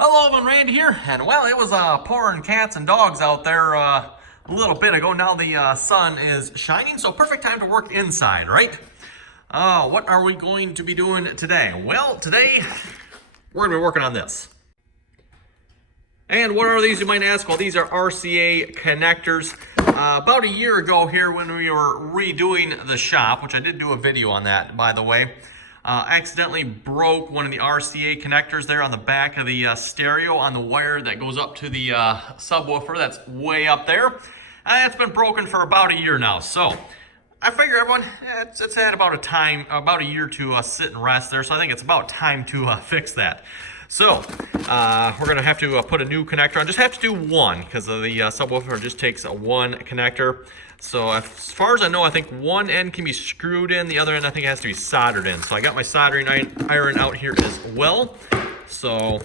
Hello, everyone, Randy here, and well, it was pouring cats and dogs out there a little bit ago. Now the sun is shining, so perfect time to work inside, right? What are we going to be doing today? Well, today we're going to be working on this. And what are these, you might ask? Well, these are RCA connectors. About a year ago here when we were redoing the shop, which I did do a video on that, by the way, accidentally broke one of the RCA connectors there on the back of the stereo on the wire that goes up to the subwoofer. That's way up there. It's been broken for about a year now. So I figure everyone, it's had about a year to sit and rest there. So I think it's about time to fix that. So we're going to have to put a new connector on. Just have to do one because the subwoofer just takes one connector. So as far as I know, I think one end can be screwed in. The other end I think has to be soldered in. So I got my soldering iron out here as well. So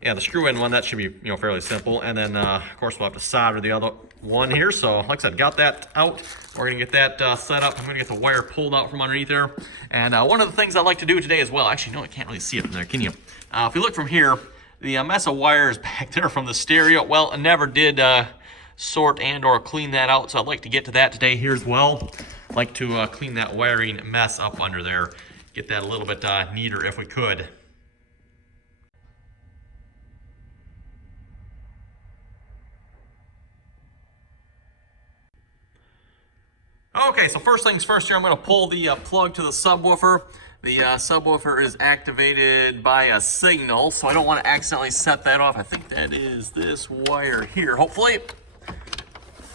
yeah, the screw in one, that should be fairly simple. And then of course we'll have to solder the other one here. So like I said, got that out. We're going to get that set up. I'm going to get the wire pulled out from underneath there. And one of the things I like to do today as well, actually no, I can't really see it from there, can you? If you look from here, the mess of wires back there from the stereo, well, I never did sort and or clean that out, so I'd like to get to that today here as well. I'd like to clean that wiring mess up under there, get that a little bit neater if we could. Okay, so first things first here, I'm going to pull the plug to the subwoofer. The subwoofer is activated by a signal, so I don't want to accidentally set that off. I think that is this wire here, hopefully.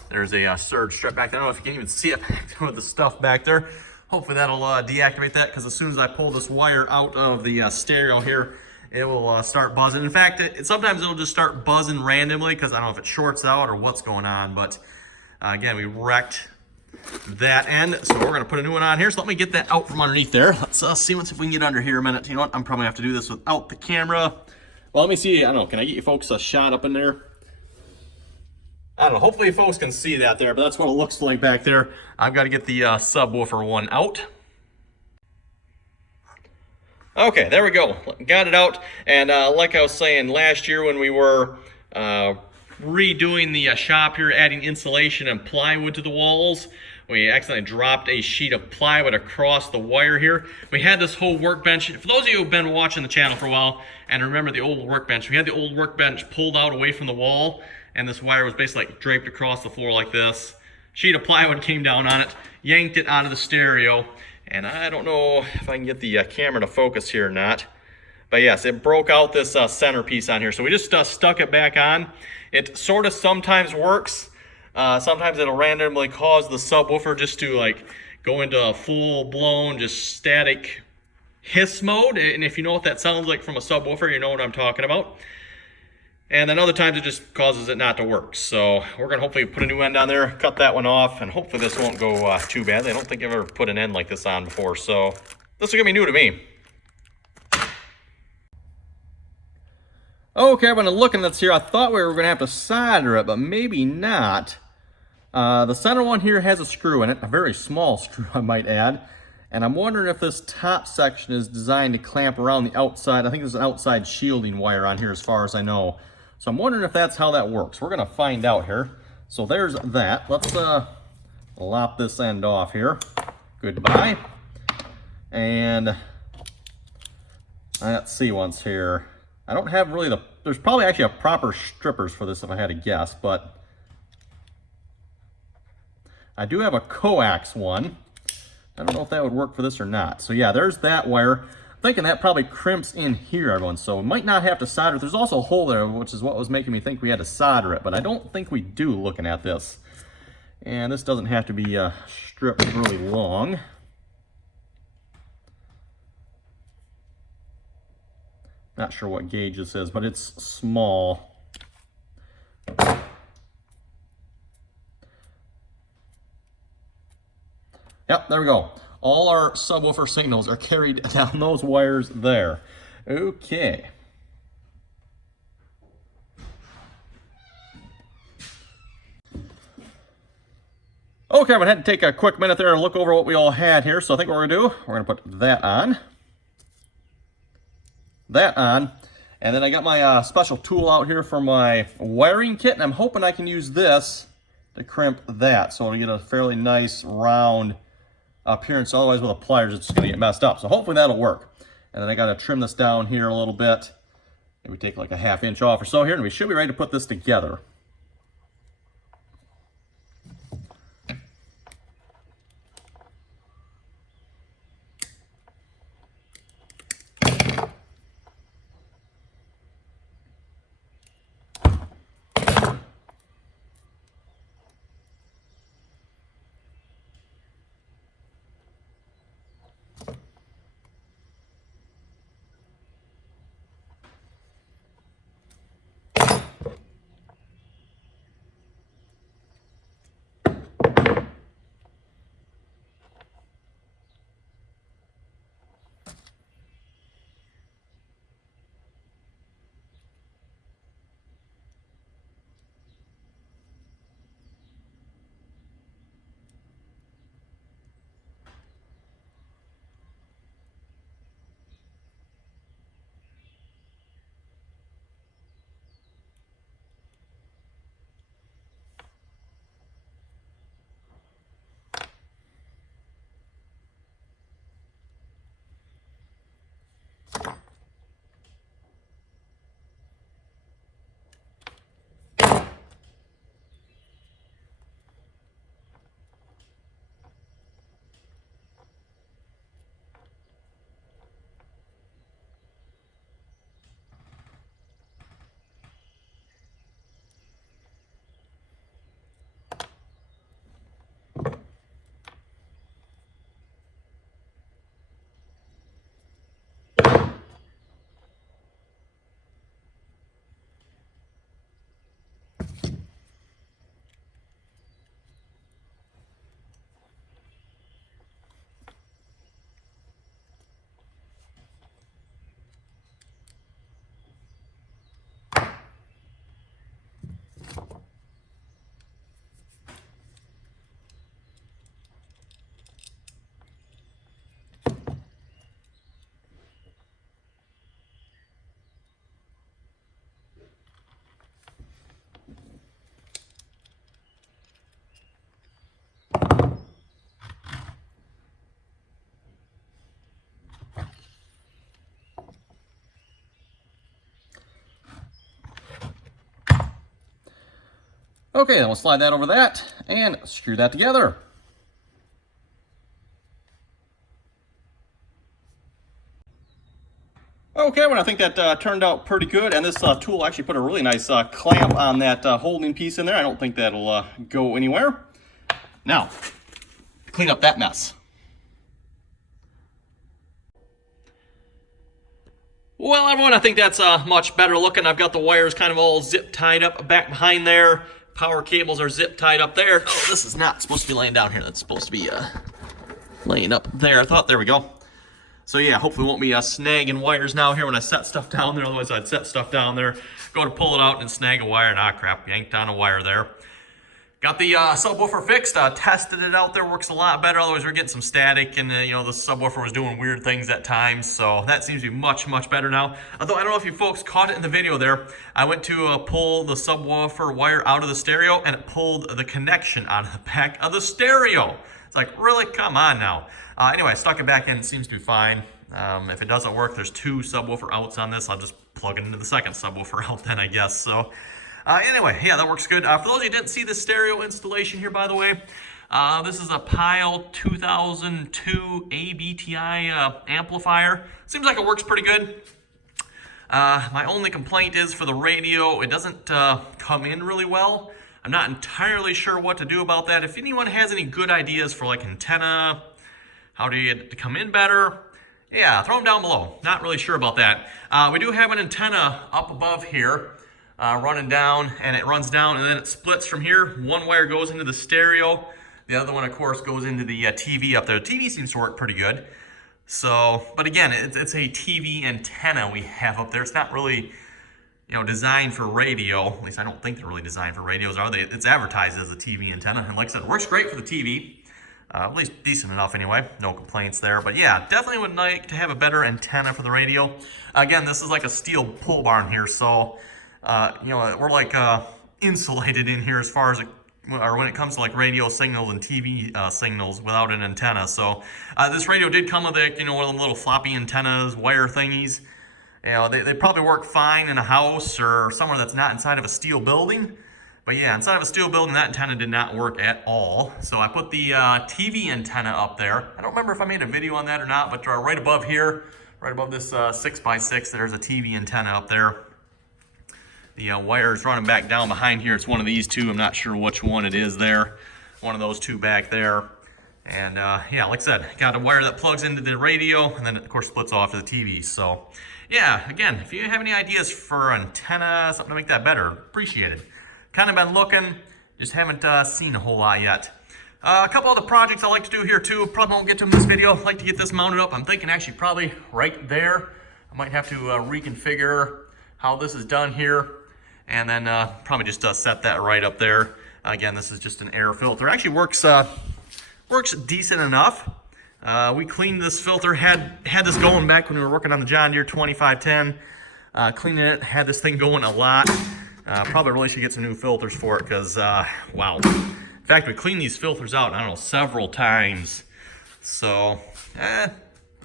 There's a surge strip back there. I don't know if you can even see it with the stuff back there. Hopefully that'll deactivate that, because as soon as I pull this wire out of the stereo here, it will start buzzing. In fact, sometimes it'll just start buzzing randomly, because I don't know if it shorts out or what's going on. But again, we wrecked that end, so we're going to put a new one on here. So let me get that out from underneath there. Let's see if we can get under here a minute. You know what? I'm probably going to have to do this without the camera. Well, let me see. I don't know. Can I get you folks a shot up in there? I don't know. Hopefully you folks can see that there, but that's what it looks like back there. I've got to get the subwoofer one out. Okay, there we go. Got it out. And like I was saying, last year when we were redoing the shop here, adding insulation and plywood to the walls, we accidentally dropped a sheet of plywood across the wire here. We had this whole workbench. For those of you who've been watching the channel for a while and remember the old workbench, we had the old workbench pulled out away from the wall, and this wire was basically like draped across the floor like this. Sheet of plywood came down on it, yanked it out of the stereo, and I don't know if I can get the camera to focus here or not. But yes, it broke out this centerpiece on here. So we just stuck it back on. It sort of sometimes works. Sometimes it'll randomly cause the subwoofer just to like go into a full-blown just static hiss mode. And if you know what that sounds like from a subwoofer, you know what I'm talking about. And then other times it just causes it not to work. So we're going to hopefully put a new end on there, cut that one off, and hopefully this won't go too bad. I don't think I've ever put an end like this on before, so this is going to be new to me. Okay, I'm going to look at this here. I thought we were going to have to solder it, but maybe not. The center one here has a screw in it, a very small screw I might add. And I'm wondering if this top section is designed to clamp around the outside. I think there's an outside shielding wire on here as far as I know. So I'm wondering if that's how that works. We're going to find out here. So there's that. Let's lop this end off here. Goodbye. And let's see once here. I don't have really there's probably actually a proper strippers for this if I had to guess, but I do have a coax one. I don't know if that would work for this or not. So yeah, there's that wire. I'm thinking that probably crimps in here, everyone, so we might not have to solder it. There's also a hole there, which is what was making me think we had to solder it, but I don't think we do looking at this. And this doesn't have to be stripped really long. Not sure what gauge this is, but it's small. Yep, there we go. All our subwoofer signals are carried down those wires there. Okay. Okay, I'm going to have to take a quick minute there and look over what we all had here. So I think what we're going to do, we're going to put that on. And then I got my special tool out here for my wiring kit, and I'm hoping I can use this to crimp that so it'll get a fairly nice round appearance. Otherwise with the pliers it's just going to get messed up. So hopefully that'll work. And then I got to trim this down here a little bit. Maybe take like a 1/2 inch off or so here, and we should be ready to put this together. Okay, then we'll slide that over that and screw that together. Okay, well, I think that turned out pretty good, and this tool actually put a really nice clamp on that holding piece in there. I don't think that'll go anywhere. Now, clean up that mess. Well, everyone, I think that's much better looking. I've got the wires kind of all zip tied up back behind there. Power cables are zip tied up there. Oh, this is not supposed to be laying down here. That's supposed to be laying up there. I thought, there we go. So yeah, hopefully won't be snagging wires now here when I set stuff down there. Otherwise I'd set stuff down there, go to pull it out and snag a wire, and ah crap, yanked on a wire there. Got the subwoofer fixed, tested it out there, works a lot better. Otherwise we're getting some static, and you know, the subwoofer was doing weird things at times, so that seems to be much better now. Although I don't know if you folks caught it in the video there, I went to pull the subwoofer wire out of the stereo, and it pulled the connection out of the back of the stereo. It's like, really? Come on now. Anyway, I stuck it back in, it seems to be fine. If it doesn't work, there's 2 subwoofer outs on this. I'll just plug it into the second subwoofer out then, I guess. So anyway, yeah, that works good. For those of you who didn't see the stereo installation here, by the way, this is a Pyle 2002 ABTI amplifier. Seems like it works pretty good. My only complaint is for the radio, it doesn't come in really well. I'm not entirely sure what to do about that. If anyone has any good ideas for like antenna, how do you get it to come in better, yeah, throw them down below. Not really sure about that. We do have an antenna up above here running down, and it runs down and then it splits from here. One wire goes into the stereo. The other one, of course, goes into the TV up there. The TV seems to work pretty good. So, but again, it's a TV antenna we have up there. It's not really, you know, designed for radio. At least I don't think they're really designed for radios, are they? It's advertised as a TV antenna, and like I said, it works great for the TV. At least decent enough anyway, no complaints there. But yeah, definitely would like to have a better antenna for the radio. Again, this is like a steel pole barn here, so we're like insulated in here as far as or when it comes to like radio signals and TV signals without an antenna. So this radio did come with one of the little floppy antennas, wire thingies. They probably work fine in a house or somewhere that's not inside of a steel building. But yeah, inside of a steel building, that antenna did not work at all. So I put the TV antenna up there. I don't remember if I made a video on that or not, but right above here, right above this 6x6, there's a TV antenna up there. The wire's running back down behind here. It's one of these two. I'm not sure which one it is there. One of those two back there. And yeah, like I said, got a wire that plugs into the radio and then it, of course, splits off to the TV. So yeah, again, if you have any ideas for antenna, something to make that better, appreciate it. Kind of been looking, just haven't seen a whole lot yet. A couple other projects I like to do here too. Probably won't get to them in this video. I'd like to get this mounted up. I'm thinking actually probably right there. I might have to reconfigure how this is done here. And then probably just set that right up there. Again, this is just an air filter. Actually works decent enough. We cleaned this filter, had this going back when we were working on the John Deere 2510. Cleaning it, had this thing going a lot. Probably really should get some new filters for it because, wow. In fact, we cleaned these filters out, I don't know, several times. So, I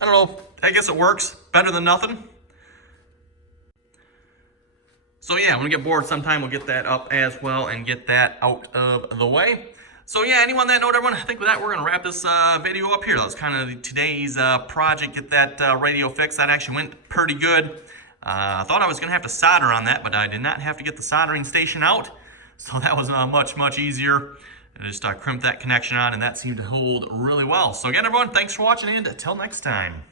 don't know. I guess it works. Better than nothing. So yeah, when we get bored sometime, we'll get that up as well and get that out of the way. So yeah, anyone that knows everyone, I think with that, we're going to wrap this video up here. That was kind of today's project, get that radio fixed. That actually went pretty good. I thought I was going to have to solder on that, but I did not have to get the soldering station out. So that was much easier. I just crimped that connection on, and that seemed to hold really well. So again, everyone, thanks for watching, and until next time.